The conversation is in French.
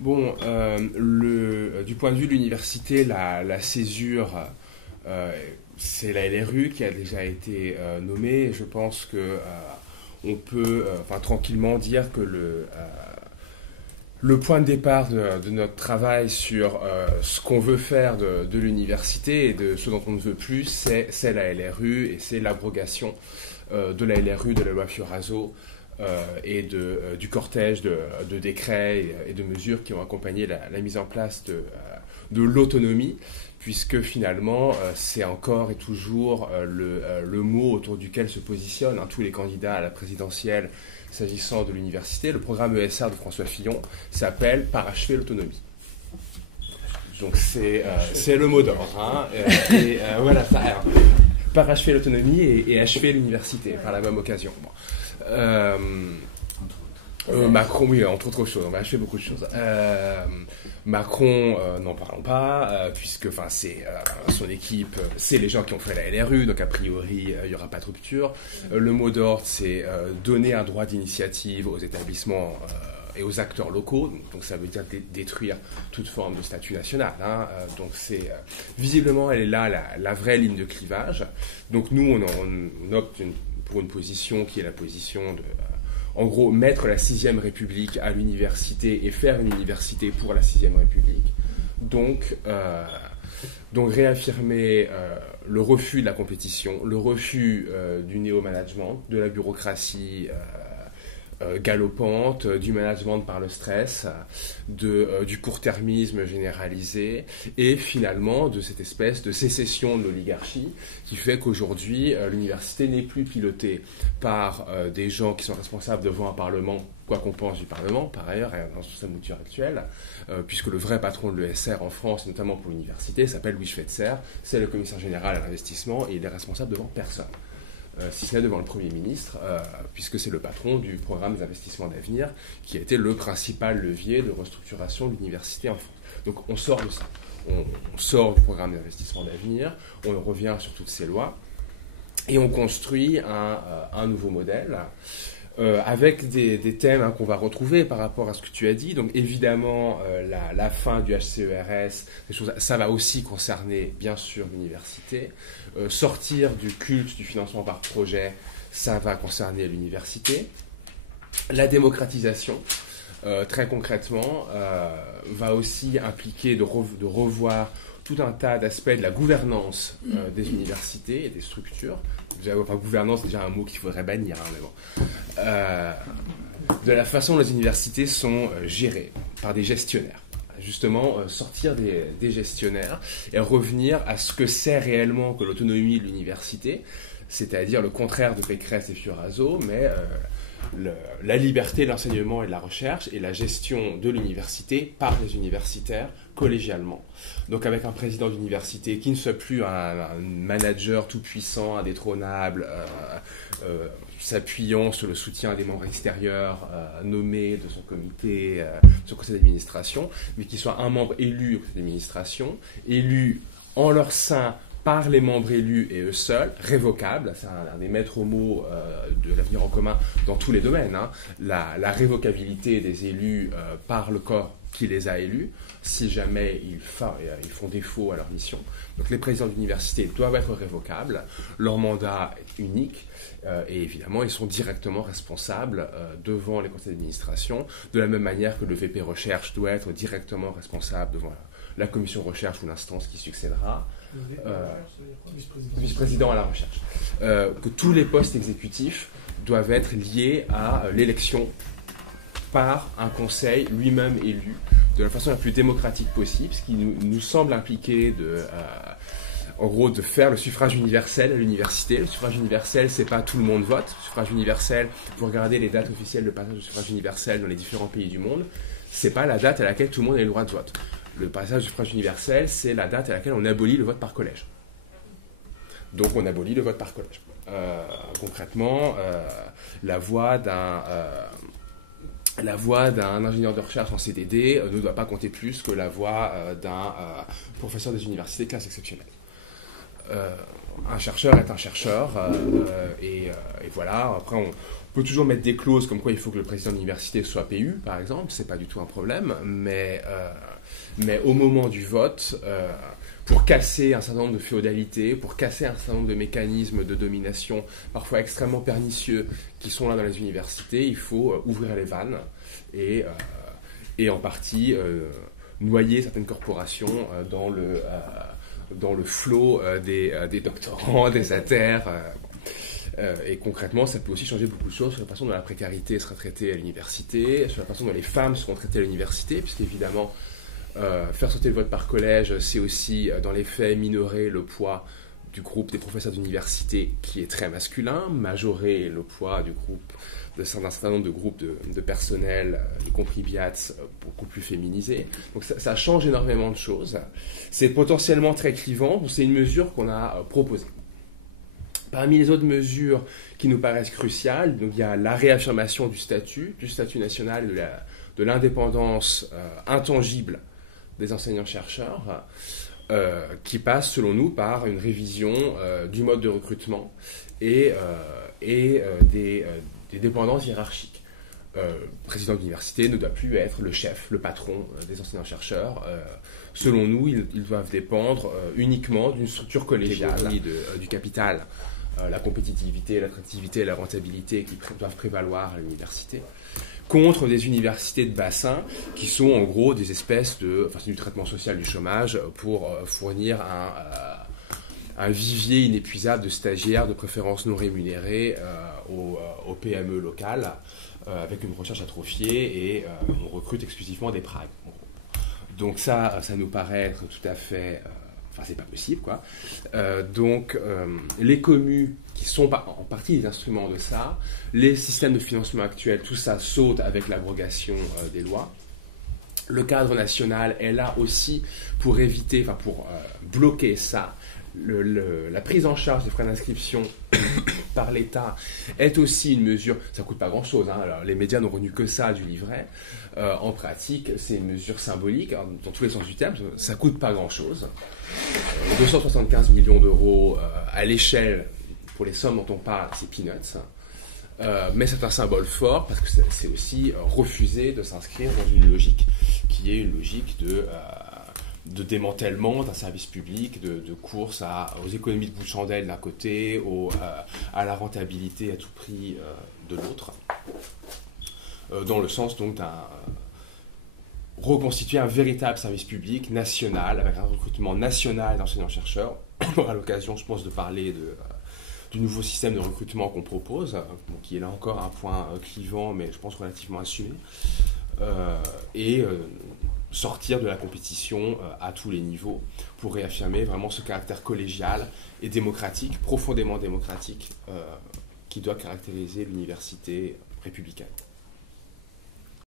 Bon, du point de vue de l'université, la césure, c'est la LRU qui a déjà été nommée. Je pense que on peut tranquillement dire que le point de départ de notre travail sur ce qu'on veut faire de l'université et de ce dont on ne veut plus, c'est la LRU et c'est l'abrogation de la LRU, de la loi Fioraso et du cortège de décrets et de mesures qui ont accompagné la mise en place de l'autonomie, puisque finalement c'est encore et toujours le mot autour duquel se positionnent tous les candidats à la présidentielle s'agissant de l'université. Le programme ESR de François Fillon s'appelle « Parachever l'autonomie ». Donc c'est le mot d'ordre. Voilà, parachever l'autonomie et achever l'université par la même occasion. Macron, oui, entre autres choses, on va achever beaucoup de choses. Macron, n'en parlons pas, puisque c'est son équipe, c'est les gens qui ont fait la LRU, donc a priori, il n'y aura pas de rupture. Le mot d'ordre, c'est donner un droit d'initiative aux établissements et aux acteurs locaux, donc ça veut dire détruire toute forme de statut national. Donc visiblement, elle est là, la vraie ligne de clivage. Donc nous, on opte pour une position qui est la position de... en gros, mettre la 6e République à l'université et faire une université pour la 6e République. Donc réaffirmer le refus de la compétition, le refus du néo-management, de la bureaucratie galopante, du management par le stress, du court-termisme généralisé, et finalement de cette espèce de sécession de l'oligarchie qui fait qu'aujourd'hui l'université n'est plus pilotée par des gens qui sont responsables devant un Parlement, quoi qu'on pense du Parlement, par ailleurs, dans sa mouture actuelle, puisque le vrai patron de l'ESR en France, notamment pour l'université, s'appelle Louis Schweitzer, c'est le commissaire général à l'investissement, et il est responsable devant personne. Si ce n'est devant le Premier ministre, puisque c'est le patron du programme des investissements d'avenir, qui a été le principal levier de restructuration de l'université en France. Donc on sort de ça. On sort du programme d'investissement d'avenir, on revient sur toutes ces lois, et on construit un nouveau modèle, avec des thèmes qu'on va retrouver par rapport à ce que tu as dit. Donc évidemment, la fin du HCERS, ça va aussi concerner bien sûr l'université. Sortir du culte du financement par projet, ça va concerner l'université. La démocratisation, très concrètement, va aussi impliquer de revoir tout un tas d'aspects de la gouvernance des universités et des structures. Gouvernance, c'est déjà un mot qu'il faudrait bannir, mais bon. De la façon dont les universités sont gérées par des gestionnaires. Justement, sortir des gestionnaires et revenir à ce que c'est réellement que l'autonomie de l'université, c'est-à-dire le contraire de Pécresse et Fioraso, mais la liberté de l'enseignement et de la recherche et la gestion de l'université par les universitaires collégialement. Donc avec un président d'université qui ne soit plus un manager tout-puissant, indétrônable, s'appuyant sur le soutien des membres extérieurs nommés de son comité, de son conseil d'administration, mais qui soit un membre élu au conseil d'administration, élu en leur sein par les membres élus et eux seuls, révocable, c'est un des maîtres mots de l'avenir en commun dans tous les domaines, la révocabilité des élus par le corps qui les a élus, si jamais ils font défaut à leur mission. Donc les présidents d'université doivent être révocables, leur mandat est unique, et évidemment ils sont directement responsables devant les conseils d'administration, de la même manière que le VP Recherche doit être directement responsable devant la commission recherche ou l'instance qui succédera. Vice-président à la recherche. Que tous les postes exécutifs doivent être liés à l'élection par un conseil lui-même élu de la façon la plus démocratique possible, ce qui nous semble impliquer en gros de faire le suffrage universel à l'université. Le suffrage universel, c'est pas tout le monde vote. Le suffrage universel, vous regardez les dates officielles de passage du suffrage universel dans les différents pays du monde, c'est pas la date à laquelle tout le monde a le droit de vote. Le passage du suffrage universel, c'est la date à laquelle on abolit le vote par collège. Donc on abolit le vote par collège. Concrètement, la voix d'un ingénieur de recherche en CDD ne doit pas compter plus que la voix d'un professeur des universités de classe exceptionnelle. Un chercheur est un chercheur, et voilà. Après, On peut toujours mettre des clauses comme quoi il faut que le président de l'université soit PU, par exemple, c'est pas du tout un problème, mais au moment du vote, pour casser un certain nombre de féodalités, pour casser un certain nombre de mécanismes de domination parfois extrêmement pernicieux qui sont là dans les universités, il faut ouvrir les vannes et en partie noyer certaines corporations dans le flot des doctorants, des alters. Et concrètement, ça peut aussi changer beaucoup de choses sur la façon dont la précarité sera traitée à l'université, sur la façon dont les femmes seront traitées à l'université, puisqu'évidemment, faire sauter le vote par collège, c'est aussi, dans les faits, minorer le poids du groupe des professeurs d'université qui est très masculin, majorer le poids du groupe d'un certain nombre de groupes de personnel, y compris BIATS, beaucoup plus féminisés. Donc ça change énormément de choses. C'est potentiellement très clivant. C'est une mesure qu'on a proposée. Parmi les autres mesures qui nous paraissent cruciales, donc il y a la réaffirmation du statut national de l'indépendance intangible des enseignants-chercheurs, qui passe selon nous par une révision du mode de recrutement et des dépendances hiérarchiques. Le président de l'université ne doit plus être le chef, le patron des enseignants-chercheurs. Selon nous, ils doivent dépendre uniquement d'une structure collégiale du capital, la compétitivité, l'attractivité et la rentabilité qui doivent prévaloir à l'université, contre des universités de bassin qui sont en gros des espèces c'est du traitement social du chômage pour fournir un vivier inépuisable de stagiaires, de préférence non rémunérés aux PME locales, avec une recherche atrophiée et on recrute exclusivement des pragues. Donc ça nous paraît être tout à fait... c'est pas possible, quoi. Les communes, qui sont en partie des instruments de ça, les systèmes de financement actuels, tout ça saute avec l'abrogation des lois. Le cadre national est là aussi pour éviter, pour bloquer ça. La prise en charge des frais d'inscription par l'État est aussi une mesure, ça coûte pas grand-chose, hein, alors, les médias n'ont retenu que ça du livret. En pratique, c'est une mesure symbolique, alors, dans tous les sens du terme, ça coûte pas grand-chose. 275 millions d'euros à l'échelle, pour les sommes dont on parle, c'est peanuts. Mais c'est un symbole fort parce que c'est aussi refuser de s'inscrire dans une logique qui est une logique de démantèlement d'un service public, de course aux économies de bout de chandelle d'un côté, à la rentabilité à tout prix de l'autre, dans le sens donc reconstituer un véritable service public national, avec un recrutement national d'enseignants-chercheurs. On aura l'occasion, je pense, de parler du nouveau système de recrutement qu'on propose, qui est là encore un point clivant, mais je pense relativement assumé, et sortir de la compétition à tous les niveaux pour réaffirmer vraiment ce caractère collégial et démocratique, profondément démocratique, qui doit caractériser l'université républicaine.